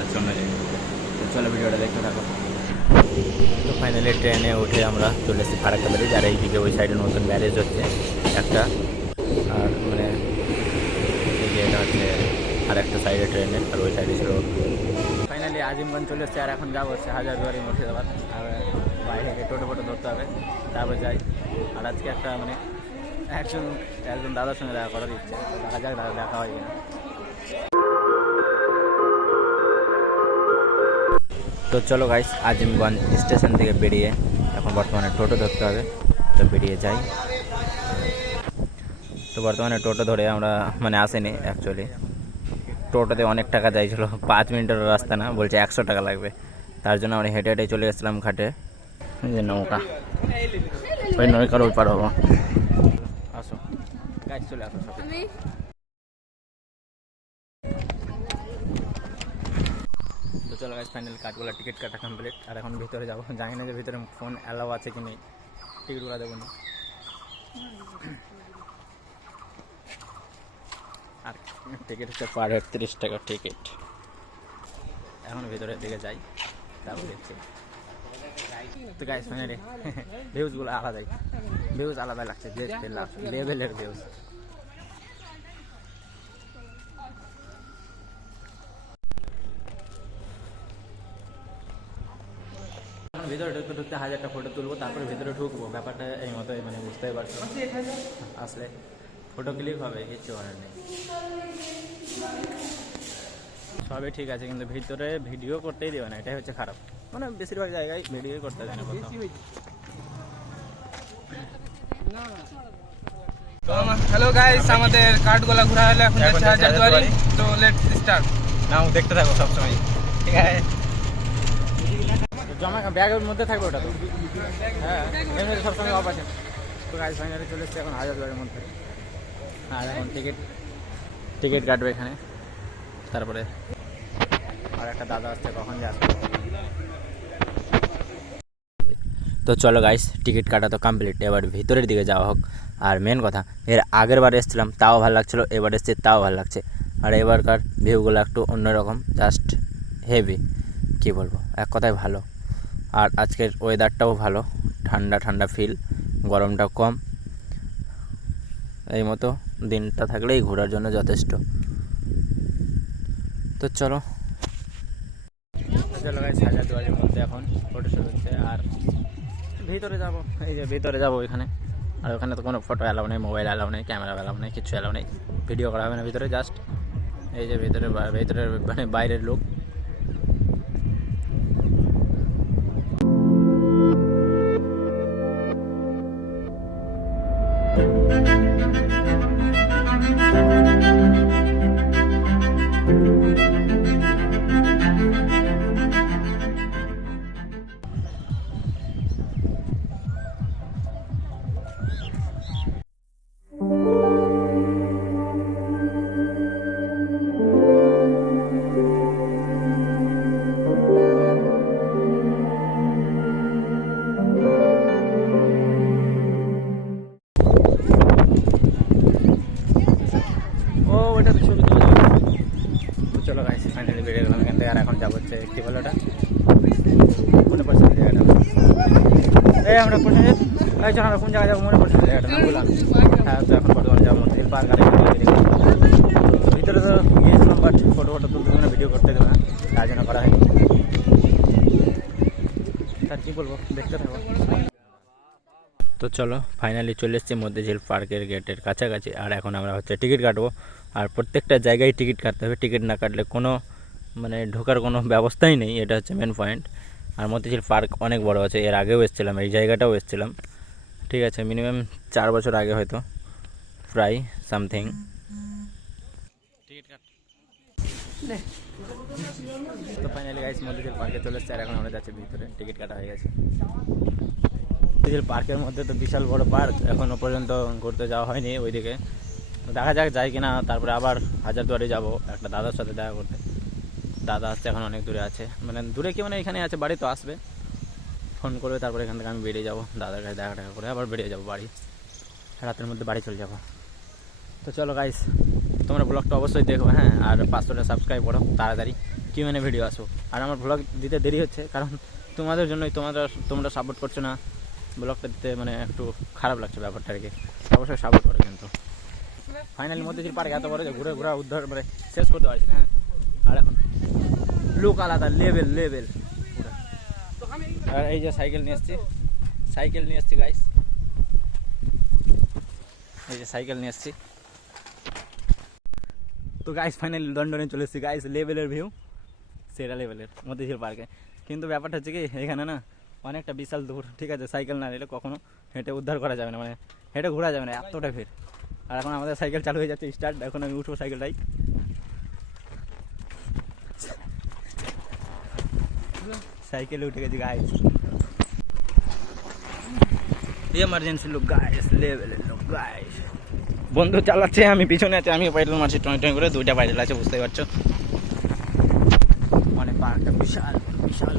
যাচ্ছে অন্য জায়গায় তো চলো ভিডিওটা দেখতে থাকো। তো ফাইনালি ট্রেনে উঠে আমরা চলে এসেছি ফারাক্কা ব্যারেজ, আর এইদিকে ওই সাইডে নতুন ব্যারেজ হচ্ছে একটা। আর মানে এটা হচ্ছে আর একটা সাইডে ট্রেনে আর ওই সাইডে ছিল ফাইনালি আজিমগঞ্জ চলে এসছে, আর এখন যাব হচ্ছে হাজারদুয়ারি মুর্শিদাবাদ। আর বাইরে থেকে টোটো ফোটো ধরতে হবে, তারপর যাই। আর আজকে একটা মানে একজন একজন দাদার সঙ্গে দেখা করার ইচ্ছে। দেখা যাক দাদা দেখা হয় তো চলো গাইস আজিমগঞ্জ স্টেশন থেকে বেরিয়ে এখন বর্তমানে টোটো ধরতে হবে। তো বেরিয়ে যাই। তো বর্তমানে টোটো ধরে আমরা মানে আসেনি অ্যাকচুয়ালি টোটোতে অনেক টাকা চাইছিল, পাঁচ মিনিটের রাস্তা না, বলছে একশো টাকা লাগবে। তার জন্য আমরা হেঁটে হেঁটে চলে এসেছিলাম ঘাটে। যে নৌকা। ওই নৌকার ওই পার হব। আসো। গাছ চলে আসো সব তো চলো গাছ ফাইনাল কাঠগুলো টিকিট কাটা কমপ্লিট আর এখন ভিতরে যাব। জানি না যে ভিতরে ফোন অ্যালাউ আছে কি নেই। টিকিটগুলো দেবো না। আর টিকিট হচ্ছে পার হেড তিরিশ টাকা টিকিট এখন ভিতরের দিকে যাই। তারপর দেখছি। তো গাইস ফাইনালি ভিউজগুলো আলাদাই। ভিউজ আলাদা লাগছে। লেভেলের ভিউজ ভিতরে ঢুকতে ঢুকতে হাজারটা ফটো তুলবো তারপরে ভিতরে ঢুকবো। ব্যাপারটা এই মতো মানে বুঝতেই পারছ। আসলে ফটো ক্লিক হবে কিচ্ছু করার নেই। সবই ঠিক আছে কিন্তু ভিতরে ভিডিও করতেই দেবে না এটাই হচ্ছে খারাপ। মানে বেশিরভাগ জায়গায় ভিডিও করতে দেয় না হ্যালো গাইস আমাদের কাঠগোলা ঘোরা হলো এখন যাচ্ছে হাজারদুয়ারি। তো লেটস স্টার্ট নাও দেখতে থাকো সবসময়। ঠিক আছে? জমা ব্যাগের মধ্যে থাকবে ওটা তো। হ্যাঁ অফ আছে। গাইজ ফাইনালি চলে এসছে এখন হাজার দুয়ারের মধ্যে। আর এখন টিকিট টিকিট কাটবে এখানে। তারপরে আর একটা দাদা আসছে, কখন যে আসবে। তো চলো গাইস টিকিট কাটা তো কমপ্লিট এবার ভিতরের দিকে যাওয়া হোক। আর মেন কথা, এর আগের বার এসেছিলাম, তাও ভালো লাগছিল। এবার এসছে, তাও ভালো লাগছে। আর এবারকার ভিউগুলো একটু অন্যরকম জাস্ট হেভি কী বলব? এক কথায় ভালো। আর আজকের ওয়েদারটাও ভালো। ঠান্ডা ঠান্ডা ফিল গরমটা কম। এই মতো দিনটা থাকলেই ঘোরার জন্য যথেষ্ট। তো চলো। চলো গাইস হাজার দুয়ারের মধ্যে এখন হচ্ছে আর ভিতরে যাব। এই যে ভিতরে যাব ওইখানে আর ওখানে তো কোনো ফটো অ্যালাউ নেই মোবাইল অ্যালাউ নেই ক্যামেরা অ্যালাউ নেই, কিছু অ্যালাউ নেই। ভিডিও করা হবে না ভিতরে জাস্ট এই যে ভিতরে ভিতরের মানে বাইরের লোক হচ্ছে কী বলো ওটা? মনে পড়ছে না জায়গাটা। এই আমরা এই চলো আমরা কোন জায়গায় যাব মনে পড়ছে না জায়গাটা বললাম হ্যাঁ তো এখন বর্তমানে যাব মন্দির, পার্ক আর ভিতরে তো গিয়েছিলাম বাট ফটো ফটো তুলতে না ভিডিও করতে দেবে না জন্য করা হয়নি। তার কী বলব, দেখতে থাকো। তো চলো ফাইনালি চলে এসেছি মধ্যঝিল পার্কের গেটের কাছাকাছি, আর এখন আমরা হচ্ছে টিকিট কাটবো। আর প্রত্যেকটা জায়গায় টিকিট কাটতে হবে। টিকিট না কাটলে কোনো মানে ঢোকার কোনো ব্যবস্থাই নেই, এটা হচ্ছে মেন পয়েন্ট আর মতিঝিল পার্ক অনেক বড় আছে, এর আগেও এসেছিলাম, এই জায়গাটাও এসেছিলাম। ঠিক আছে মিনিমাম চার বছর আগে হয়তো, প্রায় সামথিং তো ফাইনালি গাইস মতিঝিল পার্কে চলে আর এখন আমরা যাচ্ছি ভিতরে টিকিট কাটা হয়ে গেছে। মতিঝিল পার্কের মধ্যে তো বিশাল বড় পার্ক এখনও পর্যন্ত ঘুরতে যাওয়া হয়নি ওইদিকে। দেখা যাক যাই কিনা, তারপরে আবার হাজারদুয়ারে যাব, একটা দাদার সাথে দেখা করতে। দাদা আসছে এখন অনেক দূরে আছে। মানে দূরে কি মানে এখানে আছে, বাড়ি তো আসবে। ফোন করবে, তারপরে এখান থেকে আমি বেরিয়ে যাব। দাদার কাছে দেখা টাকা করে আবার বেরিয়ে যাব বাড়ি। রাতের মধ্যে বাড়ি চলে যাব। তো চলো গাইস তোমরা ব্লগটা অবশ্যই দেখো হ্যাঁ? আর পাঁচশোটা সাবস্ক্রাইব করো, তাড়াতাড়ি কি মানে ভিডিও আসো আর আমার ব্লগ দিতে দেরি হচ্ছে, কারণ তোমাদের জন্যই তোমাদের, তোমরা সাপোর্ট করছ না। ব্লগটা দিতে মানে একটু খারাপ লাগছে ব্যাপারটা আর কি অবশ্যই সাপোর্ট করো কিন্তু। ফাইনালি মধ্যে পার্ক এত বড় যে ঘুরে ঘুরে, উদ্ধার মানে শেষ করতে পারছি না হ্যাঁ? আর এখন লুক আলাদা লেভেল লেভেল আর এই যে সাইকেল নিয়ে এসছি। সাইকেল নিয়ে এসছি গাইস এই যে সাইকেল নিয়ে এসছি। তো গাইস ফাইনালি লন্ডনে চলে এসেছি গাইস লেভেলের ভিউ সেরা লেভেলের মতিঝিল পার্কে কিন্তু ব্যাপারটা হচ্ছে কি, এখানে না অনেকটা বিশাল দূর, ঠিক আছে? সাইকেল না নিলে কখনো হেঁটে উদ্ধার করা যাবে না মানে হেঁটে ঘোরা যাবে না, এতটা ভিড়। আর এখন আমাদের সাইকেল চালু হয়ে যাচ্ছে স্টার্ট এখন আমি উঠবো সাইকেলটাই সাইকেলে উঠে গেছি গাইস এমার্জেন্সি লোক গাইস লেভেলের লোক গাইস বন্ধু চালাচ্ছে, আমি পিছনে আছে আমি পাইডাল মারছি, টয় টয় করে দুইটা পাইডাল আছে বুঝতে পারছ? মানে পার্কটা বিশাল বিশাল।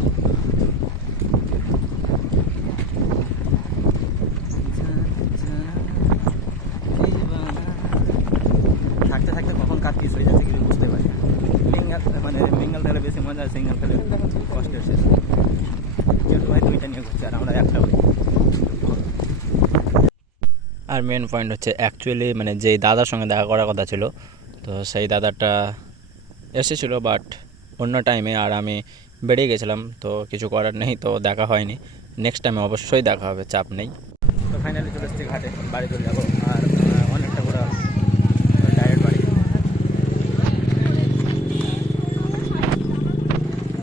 থাকতে থাকতে কখন কার পিস হয়ে যাচ্ছে কিছু বুঝতে পারি না লিঙ্গাল মানে লিঙ্গাল খেলে বেশি মজা সিঙ্গেল খেলে কষ্টের শেষ যেহেতু ভাই দুইটা নিয়ে ঘুরছে আর আমরা একটা ভাই আর মেন পয়েন্ট হচ্ছে অ্যাকচুয়ালি মানে যেই দাদার সঙ্গে দেখা করার কথা ছিল তো সেই দাদাটা এসেছিল বাট অন্য টাইমে আর আমি বেরিয়ে গেছিলাম তো কিছু করার নেই তো দেখা হয়নি। নেক্সট টাইমে অবশ্যই দেখা হবে চাপ নেই। তো ফাইনালি চলে এসেছি ঘাটে বাড়ি চলে যাব। আর আহ, অনেকটা ঘোরা ডাইরেক্ট বাড়ি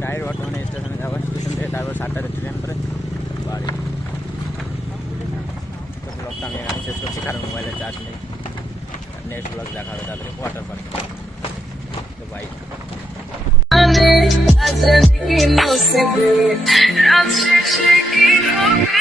ডাইরেক্ট বর্তমানে স্টেশনে যাব স্টেশন থেকে তারপর সাতটাতে ট্রেন করে বাড়ি তো ব্লগটা আমি এখানে শেষ করছি নেই। নেক্সট ব্লগ দেখা হবে তাদের ওয়াটার পার্কে তো বাই I রাত know, কি I'm